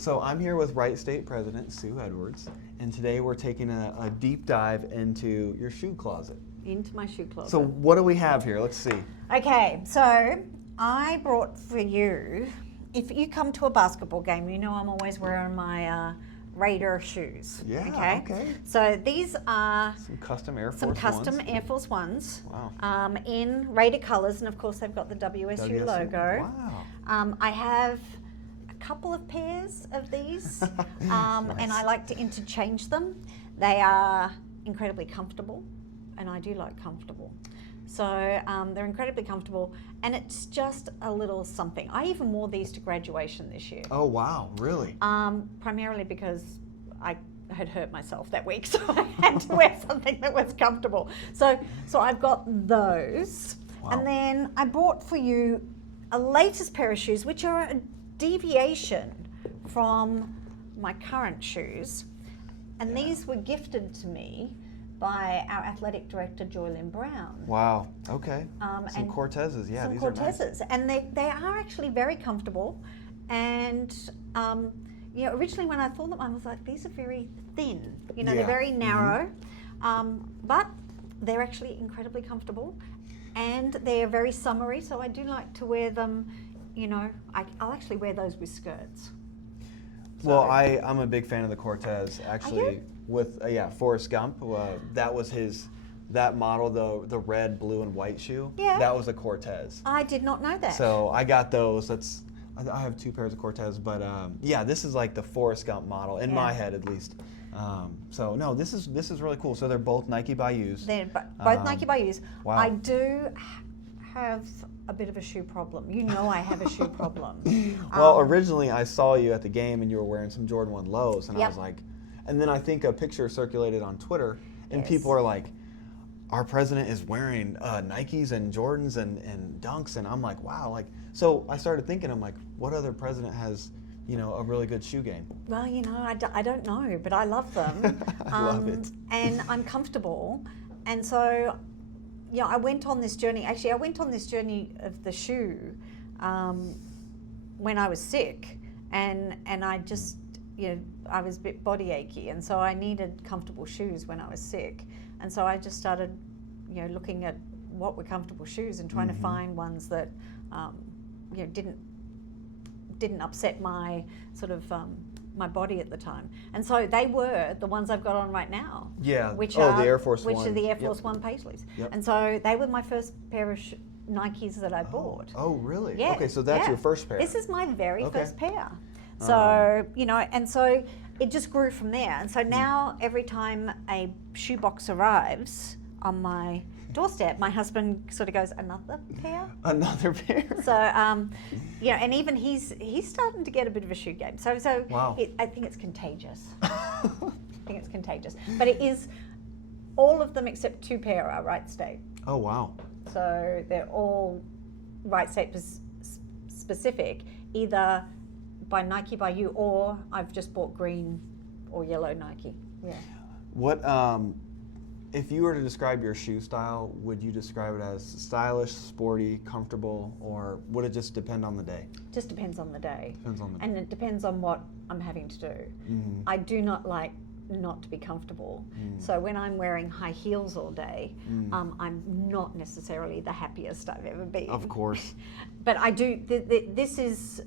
So I'm here with Wright State President Sue Edwards, and today we're taking a deep dive into your shoe closet. Into my shoe closet. So what do we have here? Let's see. Okay, so I brought for you, if you come to a basketball game, you know I'm always wearing my Raider shoes. Yeah, okay. So these are Some custom Air Force Ones. Air Force Ones. Wow. In Raider colors, and of course they've got the WSU logo. Wow. I have a couple of pairs of these, Nice. and I like to interchange them. They are incredibly comfortable, and I do like comfortable. So they're incredibly comfortable, and it's just a little something. I even wore these to graduation this year. Oh wow, really? Primarily because I had hurt myself that week, so I had to wear something that was comfortable. So I've got those, Wow. and then I bought for you a latest pair of shoes, which are a deviation from my current shoes, and these were gifted to me by our athletic director, Joylyn Brown. Wow. Okay. And Some Cortezes. Yeah, some these Cortezes, are nice. and they are actually very comfortable. And originally when I thought them, I was like, these are very thin. Yeah. They're very narrow, but they're actually incredibly comfortable, and they're very summery. So I do like to wear them. I'll actually wear those with skirts. Well, I'm a big fan of the Cortez. Actually, you? with Forrest Gump, that was that model, the red, blue, and white shoe. Yeah. That was a Cortez. I did not know that. So I got those. I have two pairs of Cortez, but this is like the Forrest Gump model in my head at least. So no, this is really cool. So they're both Nike Bayous. They're both Nike Bayous. Wow. I do have a bit of a shoe problem. I have a shoe problem. Well, originally I saw you at the game and you were wearing some Jordan 1 lows, and I was like, and then I think a picture circulated on Twitter, and people are like, our president is wearing Nikes and Jordans and Dunks, and I'm like, wow, so I started thinking, I'm like, what other president has, a really good shoe game? Well, I don't know, but I love them. I love it. And I'm comfortable. And so, I went on this journey. Actually, I went on this journey of the shoe when I was sick, and I just, I was a bit body achy, and so I needed comfortable shoes when I was sick. And so I just started, looking at what were comfortable shoes and trying to find ones that, didn't upset my sort of my body at the time. And so they were the ones I've got on right now. Yeah. Which the are Air Force which One. are the Air Force One Paisleys. Yep. And so they were my first pair of Nikes that I bought. Oh, really? Yeah. Okay, so that's your first pair. This is my very Okay. first pair. So, and so it just grew from there. And so now every time a shoebox arrives on my doorstep, my husband sort of goes, another pair? Another pair? So, and even he's starting to get a bit of a shoe game. So Wow. I think it's contagious. But it is, all of them except two pair are Wright State. Oh, wow. So they're all Wright State specific, either by Nike Bayou, or I've just bought green or yellow Nike. Yeah. What, if you were to describe your shoe style, would you describe it as stylish, sporty, comfortable, or would it just depend on the day? Just depends on the day. Depends on the day. And it depends on what I'm having to do. Mm-hmm. I do not like not to be comfortable. So when I'm wearing high heels all day, I'm not necessarily the happiest I've ever been. Of course. But I do,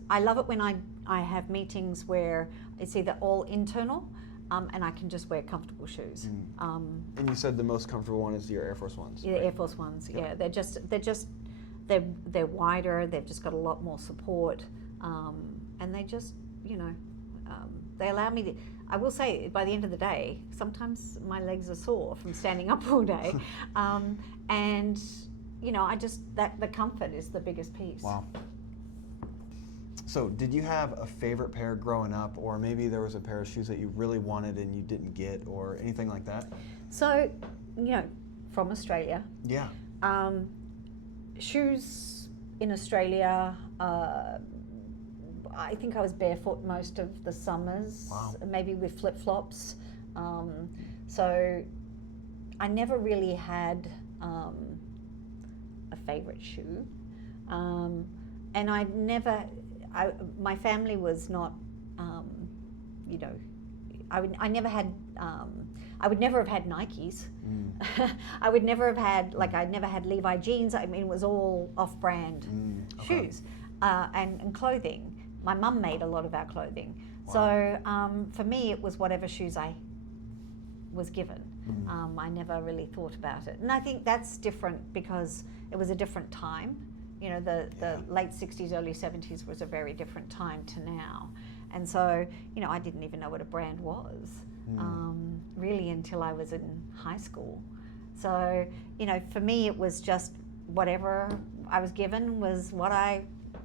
I love it when I have meetings where it's either all internal, and I can just wear comfortable shoes. And you said the most comfortable one is your Air Force Ones. Yeah, right? Air Force Ones. Yeah, they're wider. They've just got a lot more support, and they just, they allow me to. I will say, by the end of the day, sometimes my legs are sore from standing up all day, and the comfort is the biggest piece. Wow. So did you have a favorite pair growing up, or maybe there was a pair of shoes that you really wanted and you didn't get, or anything like that? So, from Australia. Yeah. Shoes in Australia, I think I was barefoot most of the summers, Wow. maybe with flip-flops. So I never really had a favorite shoe. And my family was not you know, I never had, I would never have had Nikes. I would never have had, like, I'd never had Levi jeans. I mean, it was all off-brand shoes and clothing. My mum made a lot of our clothing. Wow. So for me, it was whatever shoes I was given. I never really thought about it. And I think that's different because it was a different time. You know, the late 60s, early 70s was a very different time to now. And so, you know, I didn't even know what a brand was, really, until I was in high school. So, you know, for me, it was just whatever I was given was what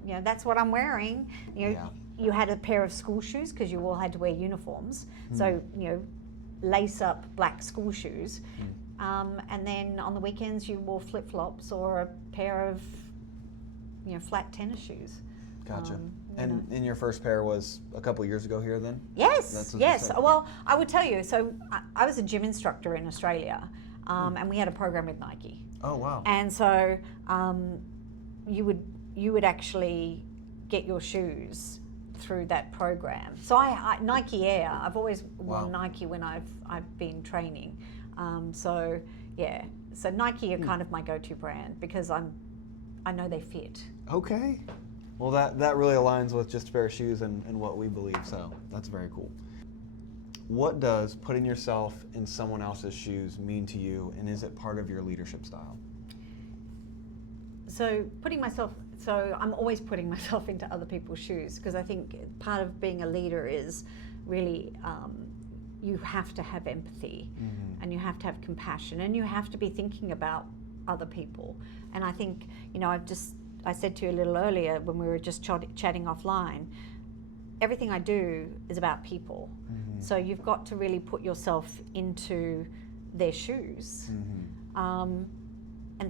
you know, that's what I'm wearing. You know, you had a pair of school shoes because you all had to wear uniforms. So, you know, lace up black school shoes. And then on the weekends, you wore flip-flops or a pair of, you know, flat tennis shoes. Gotcha. And your first pair was a couple years ago here then? Yes, yes. Well, I would tell you, so I was a gym instructor in Australia, and we had a program with Nike. Oh, wow. And so you would actually get your shoes through that program. So I Nike Air, I've always worn Nike when I've been training. So yeah, so Nike are kind of my go-to brand because I know they fit. Okay. Well, that really aligns with Just a Pair of Shoes and what we believe, so that's very cool. What does putting yourself in someone else's shoes mean to you, and is it part of your leadership style? So I'm always putting myself into other people's shoes because I think part of being a leader is really you have to have empathy and you have to have compassion and you have to be thinking about other people. And I think, you know, I said to you a little earlier when we were just chatting offline, everything I do is about people. So you've got to really put yourself into their shoes and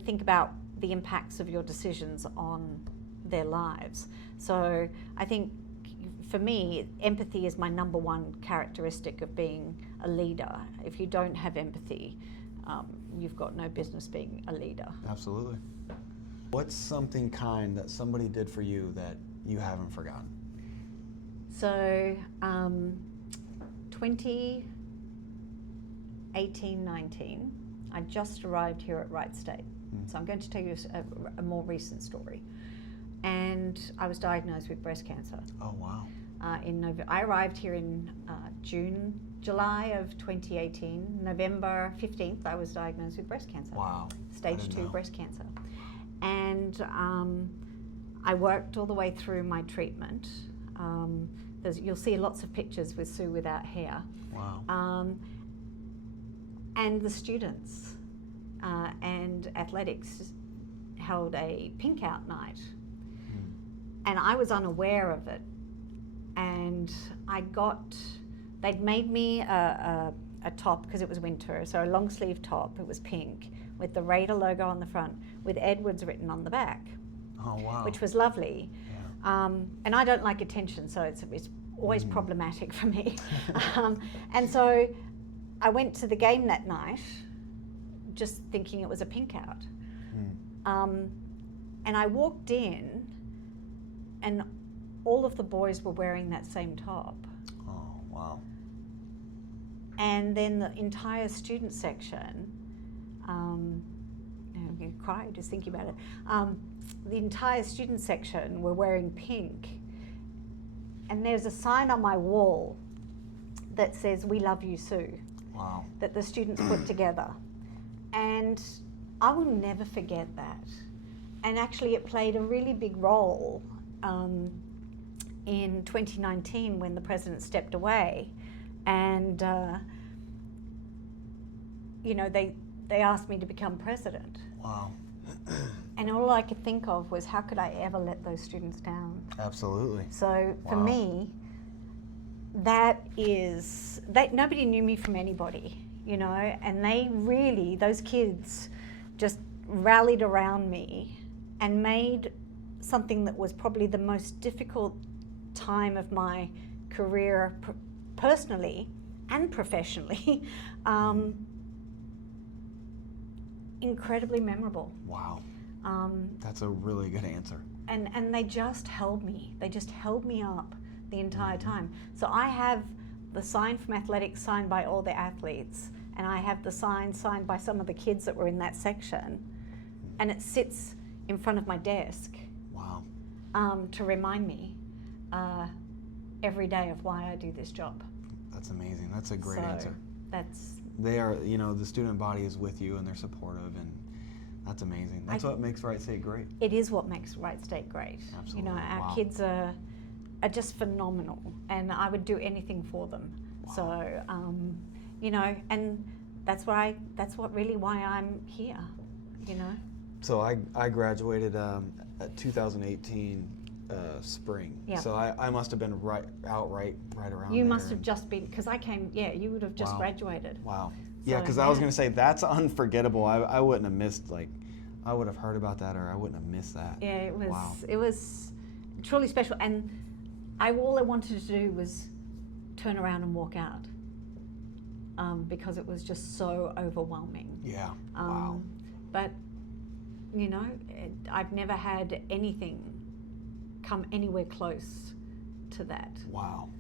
think about the impacts of your decisions on their lives. So I think for me, empathy is my number one characteristic of being a leader. If you don't have empathy, you've got no business being a leader. Absolutely. What's something kind that somebody did for you that you haven't forgotten? So 2018-19, I just arrived here at Wright State. So I'm going to tell you a more recent story. And I was diagnosed with breast cancer. Oh, wow. In November. I arrived here in July of 2018. November 15th, I was diagnosed with breast cancer. Wow. Stage 2 breast cancer. And I worked all the way through my treatment. You'll see lots of pictures with Sue without hair. Wow. And the students and athletics held a pink out night. And I was unaware of it. And they'd made me a top because it was winter, so a long sleeve top, it was pink, with the Raider logo on the front, with Edwards written on the back. Oh, wow. Which was lovely. Yeah. And I don't like attention, so it's always problematic for me. And so I went to the game that night just thinking it was a pink out. And I walked in and all of the boys were wearing that same top. Oh, wow. And then the entire student section, I'm going to cry just thinking about it. The entire student section were wearing pink. And there's a sign on my wall that says, "We love you, Sue." Wow. That the students put together. And I will never forget that. And actually it played a really big role in 2019 when the president stepped away. And, you know, they asked me to become president. Wow. And all I could think of was, how could I ever let those students down? Absolutely. So for me, nobody knew me from anybody, you know, and those kids just rallied around me and made something that was probably the most difficult time of my career, personally and professionally, incredibly memorable. Wow. That's a really good answer. And they just held me. They just held me up the entire time. So I have the sign from athletics signed by all the athletes, and I have the sign signed by some of the kids that were in that section, and it sits in front of my desk. Wow. To remind me every day of why I do this job. That's amazing. That's a great answer. They are, the student body is with you and they're supportive, and that's amazing. That's what makes Wright State great. It is what makes Wright State great. Absolutely. Our kids are just phenomenal, and I would do anything for them. Wow. So, and that's why I'm here, So I graduated 2018 spring. Yeah. So I must have been right around You there. must have just been, because I came, you would have just graduated. Wow. So, Yeah, because I was going to say, that's unforgettable. I wouldn't have missed, I would have heard about that, or I wouldn't have missed that. Yeah, it was. Wow. It was truly special, and all I wanted to do was turn around and walk out, because it was just so overwhelming. Yeah. Wow. But I've never had anything come anywhere close to that. Wow.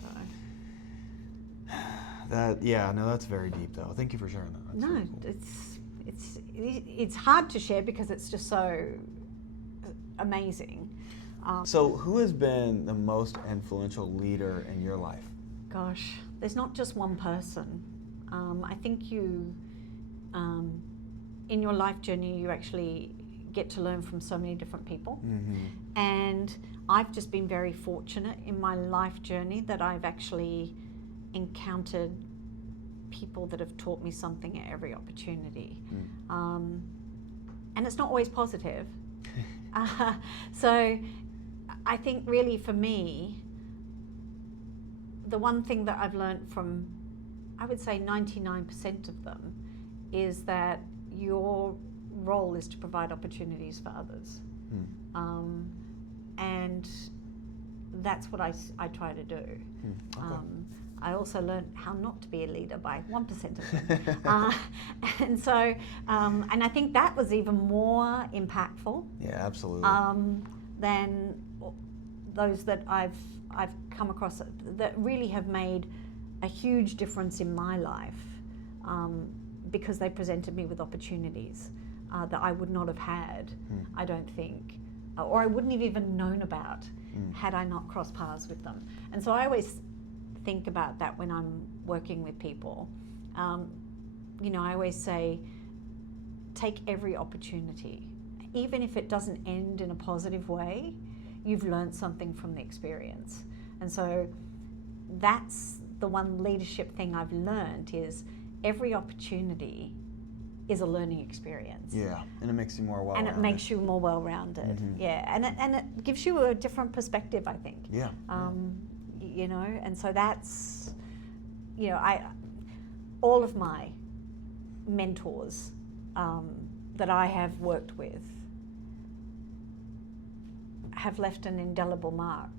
So. That's very deep, though. Thank you for sharing that. That's really cool. It's hard to share because it's just so amazing. So who has been the most influential leader in your life? Gosh, there's not just one person. I think you, in your life journey, you actually get to learn from so many different people. Mm-hmm. And I've just been very fortunate in my life journey that I've actually encountered people that have taught me something at every opportunity. And it's not always positive. So I think really for me, the one thing that I've learned from, I would say 99% of them, is that your role is to provide opportunities for others. And that's what I try to do. Okay. I also learned how not to be a leader by 1% of them. And so, and I think that was even more impactful. Yeah, absolutely. Than those that I've come across that really have made a huge difference in my life, because they presented me with opportunities that I would not have had, I don't think, or I wouldn't have even known about had I not crossed paths with them. And so I always think about that when I'm working with people. I always say, take every opportunity. Even if it doesn't end in a positive way, you've learned something from the experience. And so that's the one leadership thing I've learned, is every opportunity is a learning experience. Yeah, and it makes you more well-rounded. And it makes you more well-rounded. Yeah, and it gives you a different perspective, I think. Yeah. And so that's, all of my mentors that I have worked with have left an indelible mark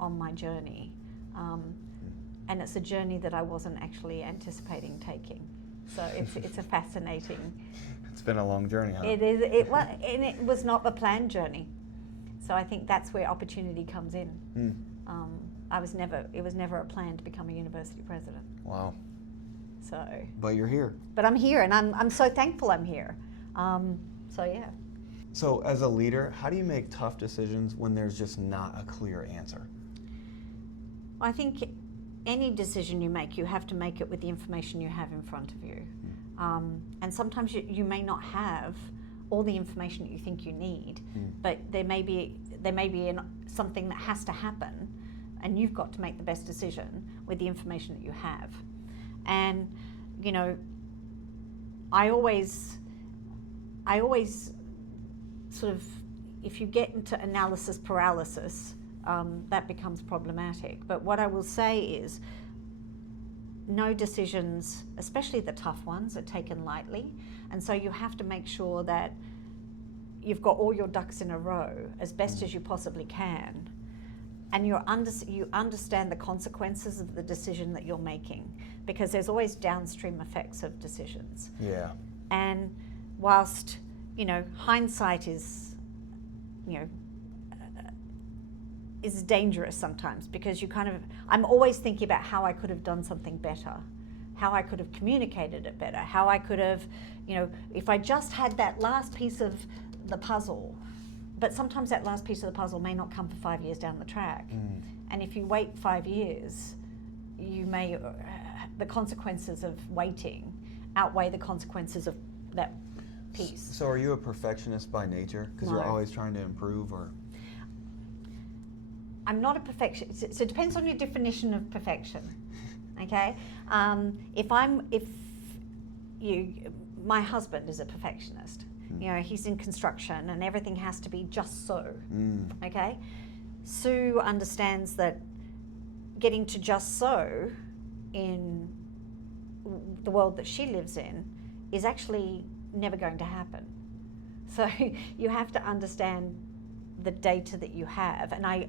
on my journey. And it's a journey that I wasn't actually anticipating taking. So it's a fascinating. It's been a long journey, huh? It is. And it was not a planned journey. So I think that's where opportunity comes in. It was never a plan to become a university president. Wow. So. But you're here. But I'm here, and I'm so thankful I'm here. So yeah. So as a leader, how do you make tough decisions when there's just not a clear answer? I think any decision you make, you have to make it with the information you have in front of you. And sometimes you may not have all the information that you think you need, but there may be something that has to happen, and you've got to make the best decision with the information that you have. And I always sort of, if you get into analysis paralysis, that becomes problematic. But what I will say is, no decisions, especially the tough ones, are taken lightly. And so you have to make sure that you've got all your ducks in a row as best as you possibly can. And you understand the consequences of the decision that you're making, because there's always downstream effects of decisions. Yeah. And whilst, hindsight is, is dangerous sometimes, because I'm always thinking about how I could have done something better, how I could have communicated it better, how I could have, if I just had that last piece of the puzzle. But sometimes that last piece of the puzzle may not come for 5 years down the track. And if you wait 5 years, the consequences of waiting outweigh the consequences of that piece. So are you a perfectionist by nature? Because you're always trying to improve, or? I'm not a perfectionist. So it depends on your definition of perfection. Okay? My husband is a perfectionist. He's in construction and everything has to be just so. Okay? Sue understands that getting to just so in the world that she lives in is actually never going to happen. So you have to understand the data that you have, and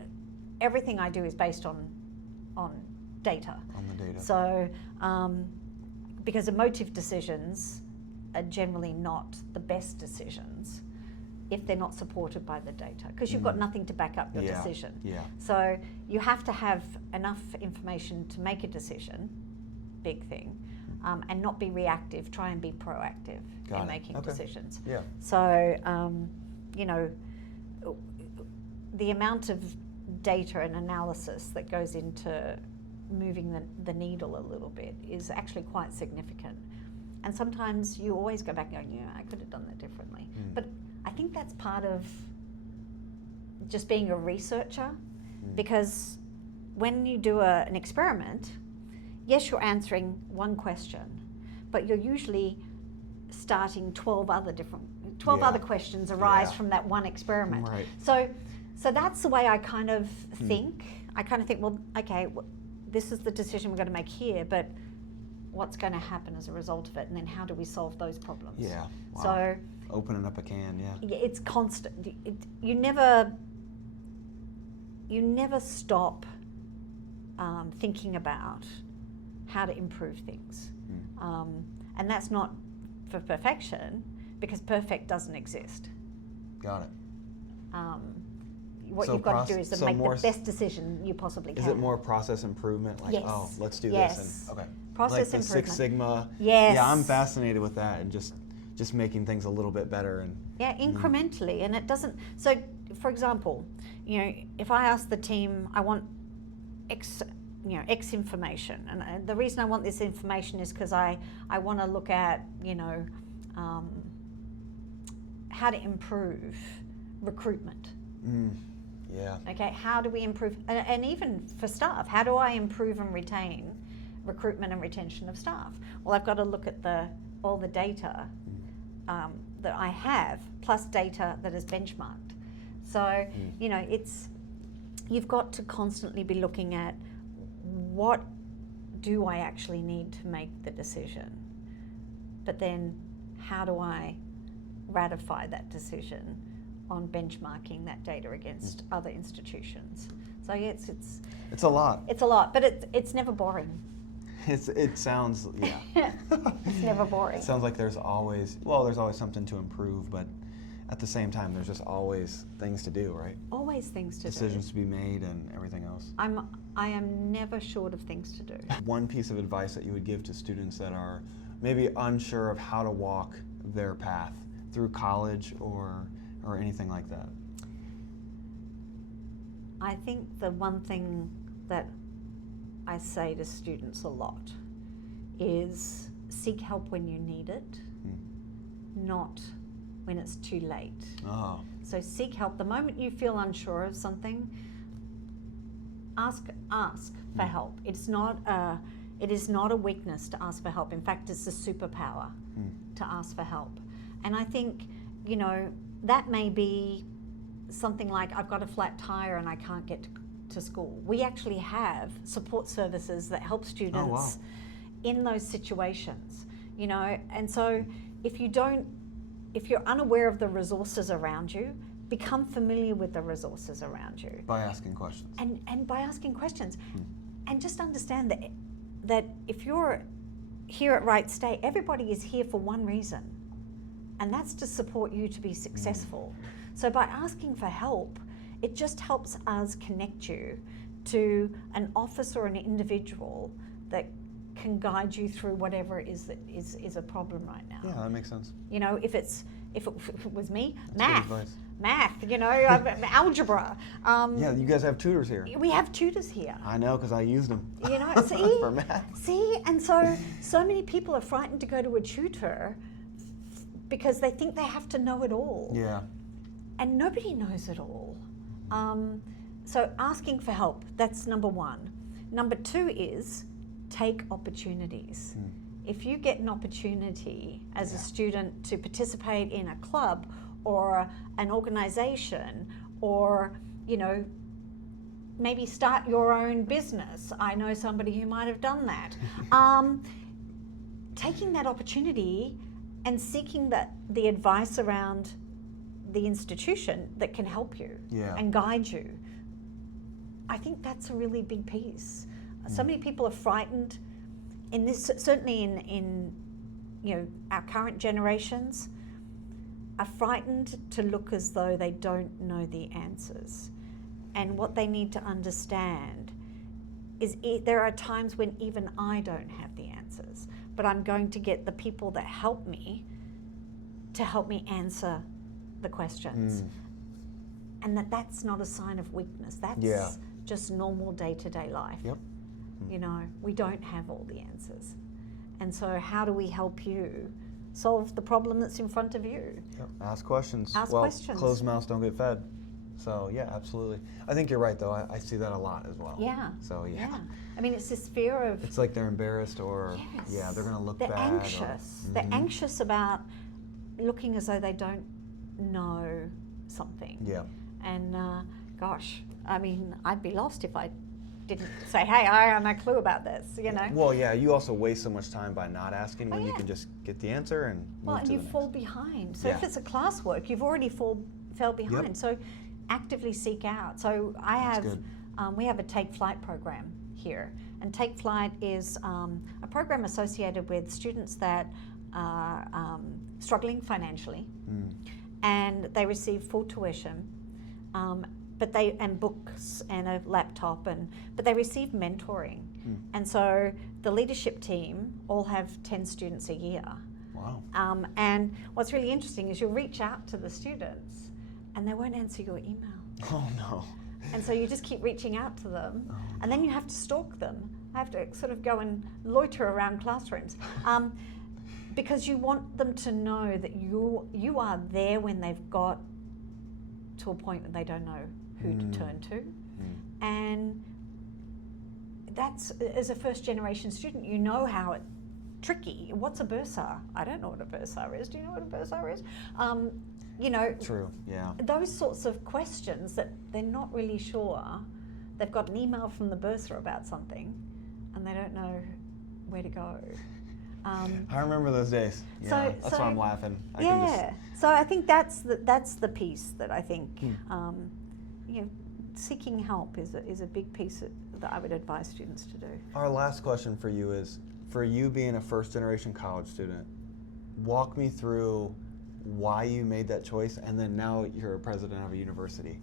everything I do is based on data. On the data. So because emotive decisions are generally not the best decisions if they're not supported by the data, because you've got nothing to back up your decision. Yeah. So you have to have enough information to make a decision, big thing, and not be reactive. Try and be proactive in making decisions. Yeah. So the amount of data and analysis that goes into moving the needle a little bit is actually quite significant. And sometimes you always go back and go, I could have done that differently. But I think that's part of just being a researcher, because when you do an experiment, yes, you're answering one question, but you're usually starting 12 other questions arise from that one experiment. Right. So that's the way I kind of think. I kind of think, well, okay, this is the decision we're going to make here, but what's going to happen as a result of it, and then how do we solve those problems? Yeah. Wow. So opening up a can, yeah, it's constant. You never stop thinking about how to improve things, and that's not for perfection, because perfect doesn't exist. Got it. What you've got to do is to make the best decision you possibly can. Is it more process improvement? Like, yes. Let's do this. And, okay. Process like the improvement. 6 Sigma. Yes. Yeah, I'm fascinated with that, and just making things a little bit better. And incrementally. And it doesn't. So, for example, if I ask the team, I want X information, and the reason I want this information is because I want to look at how to improve recruitment. Yeah. Okay, how do we improve, and even for staff, how do I improve and retain recruitment and retention of staff? Well, I've got to look at all the data that I have, plus data that is benchmarked. So, you've got to constantly be looking at what do I actually need to make the decision, but then how do I ratify that decision on benchmarking that data against other institutions. So yeah, it's a lot. It's a lot, but it's never boring. It sounds It's never boring. It sounds like there's always something to improve, but at the same time there's just always things to do, right? Always things to Decisions to be made and everything else. I am never short of things to do. One piece of advice that you would give to students that are maybe unsure of how to walk their path through college or anything like that? I think the one thing that I say to students a lot is seek help when you need it, not when it's too late. Oh. So seek help. The moment you feel unsure of something, ask for help. It is not a weakness to ask for help. In fact, it's a superpower to ask for help. And I think, that may be something like, I've got a flat tire and I can't get to school. We actually have support services that help students in those situations, and so if you're unaware of the resources around you, become familiar with the resources around you. By asking questions. And by asking questions. And just understand that if you're here at Wright State, everybody is here for one reason, and that's to support you to be successful. So by asking for help, It just helps us connect you to an office or an individual that can guide you through whatever it is that is a problem right now. Yeah, that makes sense. You know, if it was me, That's good advice. math, you know, algebra. Yeah, you guys have tutors here. We have tutors here. I know, because I used them. You know, see, for math. see, and so many people are frightened to go to a tutor because they think they have to know it all. Yeah. And nobody knows it all. So asking for help, that's number one. Number two is take opportunities. If you get an opportunity as a student to participate in a club or an organization, or, you know, maybe start your own business. I know somebody who might have done that. Taking that opportunity and seeking the advice around the institution that can help you and guide you. I think that's a really big piece. So many people are frightened in this, certainly in you know, our current generations, are frightened to look as though they don't know the answers. And what they need to understand is there are times when even I don't have the answers, but I'm going to get the people that help me to help me answer the questions. And that's not a sign of weakness. That's just normal day-to-day life. Yep. You know, we don't have all the answers. And so how do we help you solve the problem that's in front of you? Yep. Ask questions. Ask questions. Closed mouths don't get fed. So yeah, absolutely. I think you're right though. I see that a lot as well. Yeah. So yeah. I mean, it's this fear of... It's like they're embarrassed or they're going to look bad. They're anxious. They're anxious about looking as though they don't know something. Yeah. And gosh, I mean, I'd be lost if I didn't say, hey, I have no clue about this, you know? Well, yeah, you also waste so much time by not asking when you can just get the answer and move to the you next. fall behind. So if it's a classwork, you've already fell behind. Yep. So actively seek out. So we have a Take Flight program here. And Take Flight is a program associated with students that are struggling financially, and they receive full tuition, and books and a laptop, but they receive mentoring. And so the leadership team all have 10 students a year. Wow. And what's really interesting is you'll reach out to the students and they won't answer your email. Oh no. And so you just keep reaching out to them, and then you have to stalk them. I have to sort of go and loiter around classrooms, because you want them to know that you are there when they've got to a point that they don't know who to turn to. And that's, as a first generation student, you know how it's tricky. What's a bursar? I don't know what a bursar is. Do you know what a bursar is? You know, True, yeah. Those sorts of questions that they're not really sure. They've got an email from the bursar about something and they don't know where to go. I remember those days. Yeah, that's why I'm laughing. So I think that's the piece that I think you know, seeking help is a big piece that I would advise students to do. Our last question for you is, for you being a first generation college student, walk me through why you made that choice, and then now you're a president of a university.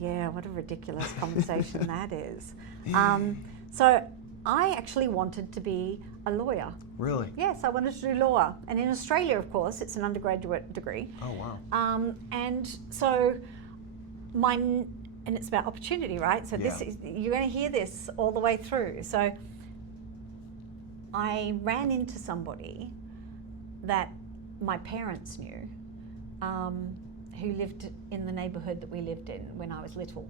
Yeah, what a ridiculous conversation that is. So I actually wanted to be a lawyer. Really? Yes, I wanted to do law. And in Australia, of course, it's an undergraduate degree. Oh, wow. And so and it's about opportunity, right? So you're going to hear this all the way through. So I ran into somebody that my parents knew, who lived in the neighbourhood that we lived in when I was little.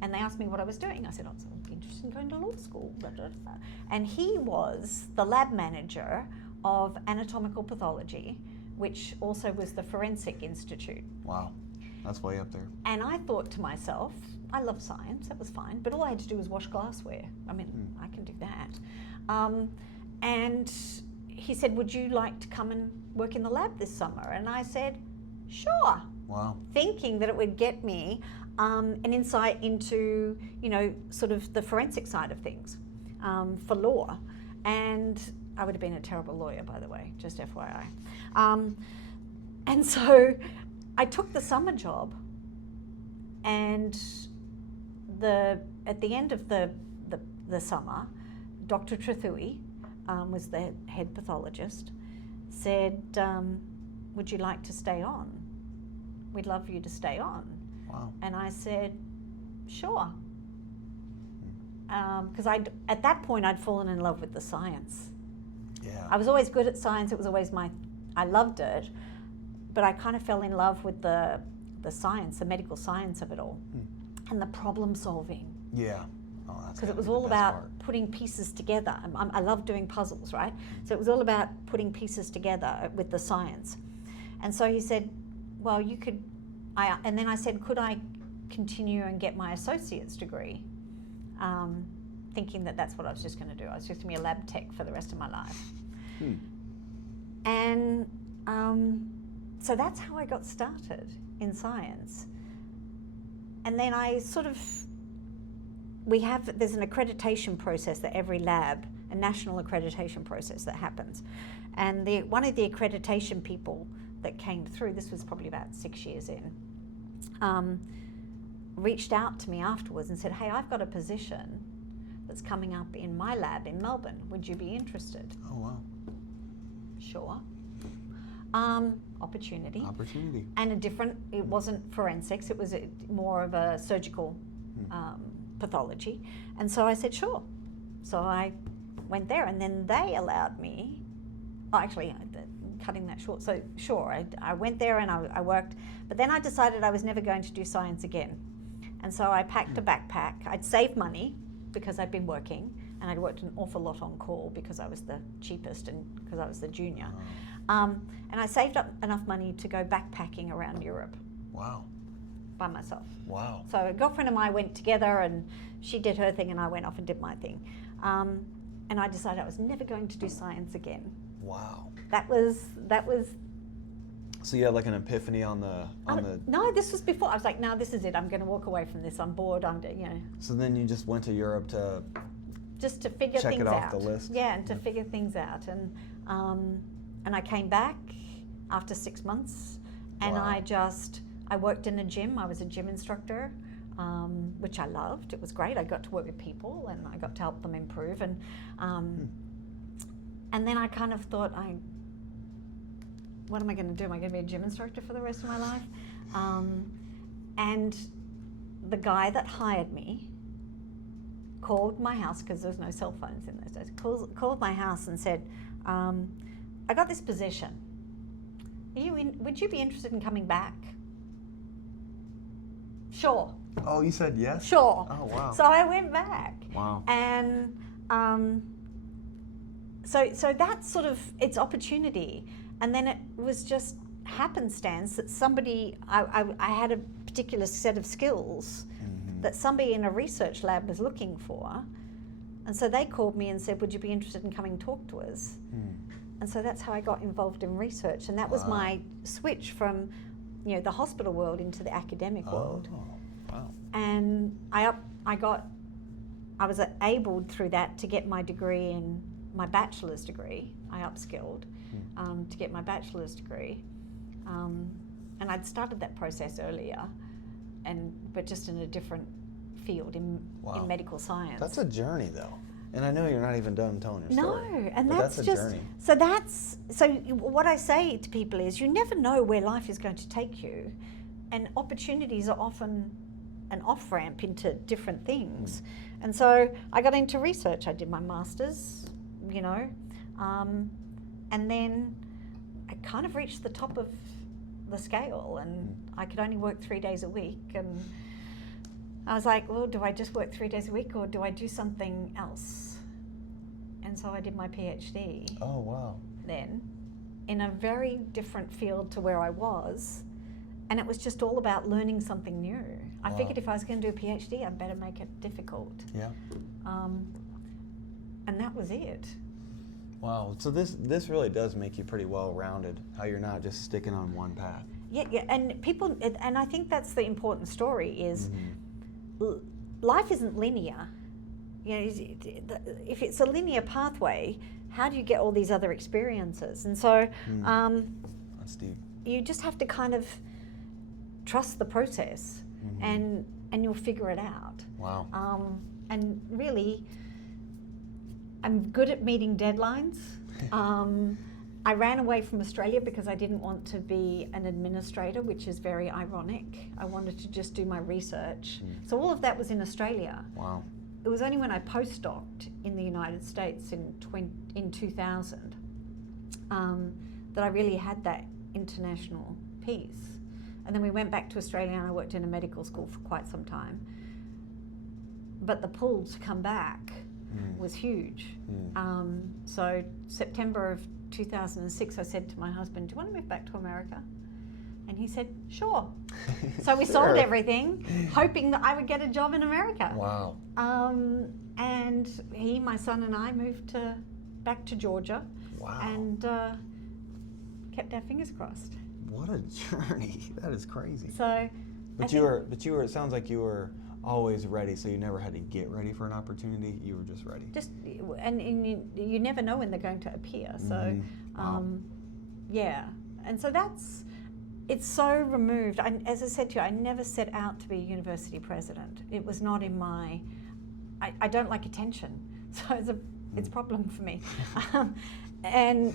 And they asked me what I was doing. I said, I'd be interested in going to law school. Blah, blah, blah. And he was the lab manager of anatomical pathology, which also was the Forensic Institute. Wow, that's way up there. And I thought to myself, I love science, that was fine, but all I had to do was wash glassware. I mean, I can do that. And he said, would you like to come and work in the lab this summer? And I said, sure. Wow. Thinking that it would get me an insight into, you know, sort of the forensic side of things for law. And I would have been a terrible lawyer, by the way, just FYI. And so I took the summer job And at the end of the summer, Dr. Trathui was the head pathologist, said, would you like to stay on? We'd love you to stay on. Wow. And I said, sure. Because at that point I'd fallen in love with the science. Yeah. I was always good at science. It was always I loved it, but I kind of fell in love with the science, the medical science of it all, and the problem solving. Yeah. Oh, that's because it was all about putting pieces together. I love doing puzzles, right? So it was all about putting pieces together with the science. And so he said, well, you could, and then I said, could I continue and get my associate's degree? Thinking that that's what I was just going to do. I was just going to be a lab tech for the rest of my life. And so that's how I got started in science. And then I sort of, there's an accreditation process that every lab, a national accreditation process that happens. And one of the accreditation people that came through, this was probably about 6 years in, reached out to me afterwards and said, hey, I've got a position that's coming up in my lab in Melbourne. Would you be interested? Oh, wow. Sure. Opportunity. And it wasn't forensics, it was more of a surgical pathology. And so I said, sure. So I went there, and then they allowed me, cutting that short, so sure, I went there and I worked, but then I decided I was never going to do science again. And so I packed a backpack. I'd saved money because I'd been working, and I'd worked an awful lot on call because I was the cheapest and because I was the junior. And I saved up enough money to go backpacking around Europe. Wow. By myself. Wow. So a girlfriend and I went together, and she did her thing and I went off and did my thing. And I decided I was never going to do science again. Wow. That was. So you had like an epiphany on the. No, this was before. I was like, no, this is it. I'm going to walk away from this. I'm bored. So then you just went to Europe to. Just to figure check things it off out. the list. Yeah, and to figure things out. And I came back after 6 months, and Wow. I worked in a gym. I was a gym instructor, which I loved. It was great. I got to work with people, and I got to help them improve. And then I kind of thought, what am I going to do? Am I going to be a gym instructor for the rest of my life? And the guy that hired me called my house, because there was no cell phones in those days, called my house and said, I got this position. Would you be interested in coming back? Sure. Oh, you said yes? Sure. Oh, wow. So I went back. Wow. And so that's sort of its opportunity. And then it was just happenstance that somebody, I had a particular set of skills that somebody in a research lab was looking for. And so they called me and said, would you be interested in coming talk to us? And so that's how I got involved in research. And that was my switch from, the hospital world into the academic world. Wow. And I was able through that to get my degree in my bachelor's degree. I upskilled to get my bachelor's degree. And I'd started that process earlier, but just in a different field in medical science. That's a journey, though. And I know you're not even done telling your story. No, and that's that's a just journey. so what I say to people is you never know where life is going to take you, and opportunities are often an off-ramp into different things. And so I got into research. I did my master's, and then I kind of reached the top of the scale, and I could only work 3 days a week, and I was like, well, do I just work 3 days a week, or do I do something else? And so I did my PhD. Oh, wow. Then, in a very different field to where I was, and it was just all about learning something new. I figured if I was going to do a PhD, I'd better make it difficult. Yeah. And that was it. Wow. So this really does make you pretty well-rounded, how you're not just sticking on one path. Yeah, and people, and I think that's the important story is, life isn't linear. If it's a linear pathway, how do you get all these other experiences? And so That's deep. you just have to kind of trust the process. and you'll figure it out. Wow. And really, I'm good at meeting deadlines. I ran away from Australia because I didn't want to be an administrator, which is very ironic. I wanted to just do my research. So all of that was in Australia. Wow. It was only when I postdoced in the United States in 2000 that I really had that international piece. And then we went back to Australia and I worked in a medical school for quite some time. But the pull to come back was huge. So September of 2006, I said to my husband, do you want to move back to America? And he said, sure. So we sold everything, hoping that I would get a job in America. Wow. And he, my son, and I moved back to Georgia. Wow. And kept our fingers crossed. What a journey. That is crazy. So, But you were, it sounds like you were always ready, so you never had to get ready for an opportunity. You were just ready. And you never know when they're going to appear. So, Wow. yeah. And so it's so removed. As I said to you, I never set out to be a university president. It was not in my, I don't like attention. So it's a problem for me. And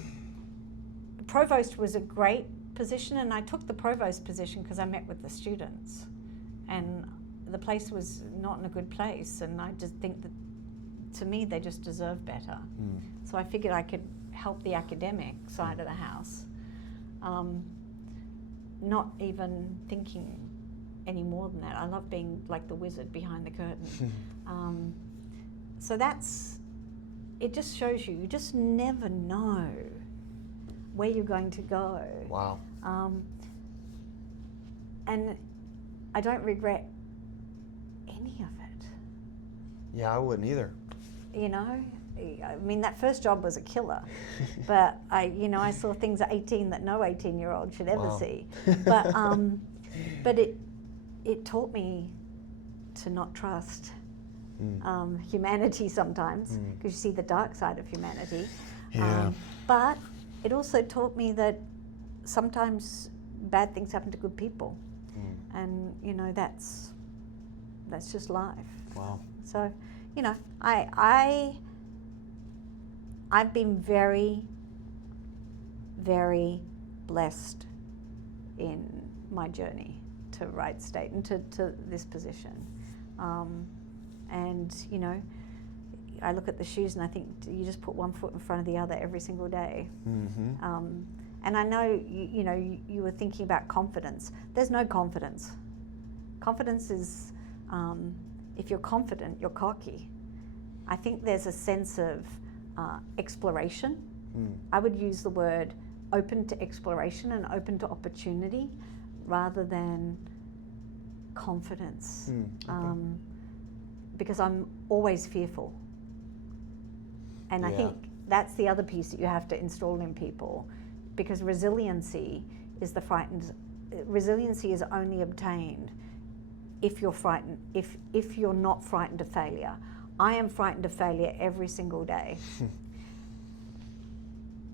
provost was a great position, and I took the provost position because I met with the students. And the place was not in a good place, and I just think that, to me, they just deserve better. So I figured I could help the academic side of the house, not even thinking any more than that. I love being like the wizard behind the curtain. So it just shows you just never know where you're going to go. Wow. And I don't regret any of it. Yeah, I wouldn't either. You know, I mean, that first job was a killer, but I saw things at 18 that no 18-year-old should ever see. But it taught me to not trust humanity sometimes, because you see the dark side of humanity. Yeah. But it also taught me that sometimes bad things happen to good people, and that's just life. Wow. So, I've been very, very blessed in my journey to Wright State and to this position. And, I look at the shoes and I think you just put one foot in front of the other every single day. And I know, you were thinking about confidence. There's no confidence. Confidence is, if you're confident, you're cocky. I think there's a sense of exploration. I would use the word open to exploration and open to opportunity rather than confidence. Okay. Because I'm always fearful. And I think that's the other piece that you have to install in people, because resiliency is resiliency is only obtained if you're frightened, if you're not frightened of failure. I am frightened of failure every single day.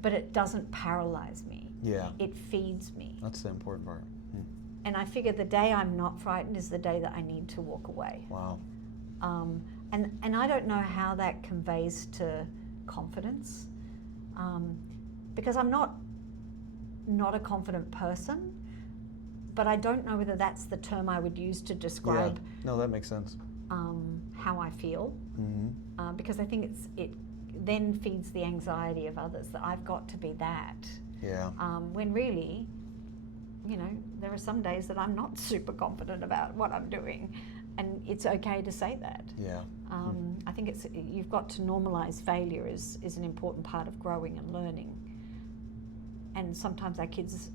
But it doesn't paralyze me. Yeah. It feeds me. That's the important part. And I figure the day I'm not frightened is the day that I need to walk away. Wow. And I don't know how that conveys to confidence, because I'm not a confident person, but I don't know whether that's the term I would use to describe No, that makes sense. how I feel, because I think it then feeds the anxiety of others that I've got to be that. Yeah. When really, there are some days that I'm not super confident about what I'm doing, and it's okay to say that. Yeah. I think you've got to normalize failure is an important part of growing and learning. And sometimes our kids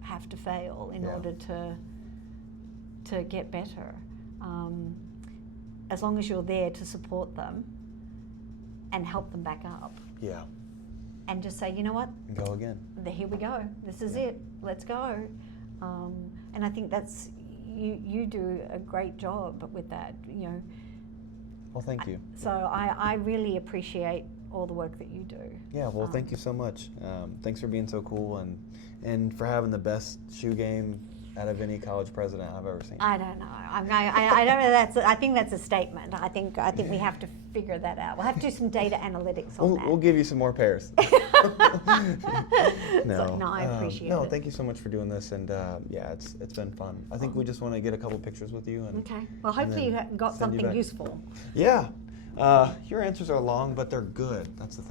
have to fail in order to get better. As long as you're there to support them and help them back up. Yeah. And just say, you know what? Go again. Here we go. This is it. Let's go. And I think that's you do a great job with that. Well, thank you. So I really appreciate all the work that you do. Yeah. Well, thank you so much. Thanks for being so cool and for having the best shoe game out of any college president I've ever seen. I don't know. I don't know. I think that's a statement. I think we have to figure that out. We'll have to do some data analytics on that. We'll give you some more pairs. No, I appreciate it. No, thank you so much for doing this, and yeah, it's been fun. I think we just want to get a couple pictures with you. And, Okay. Well, hopefully you got send you something back. useful. Yeah. Your answers are long, but they're good. That's the thing.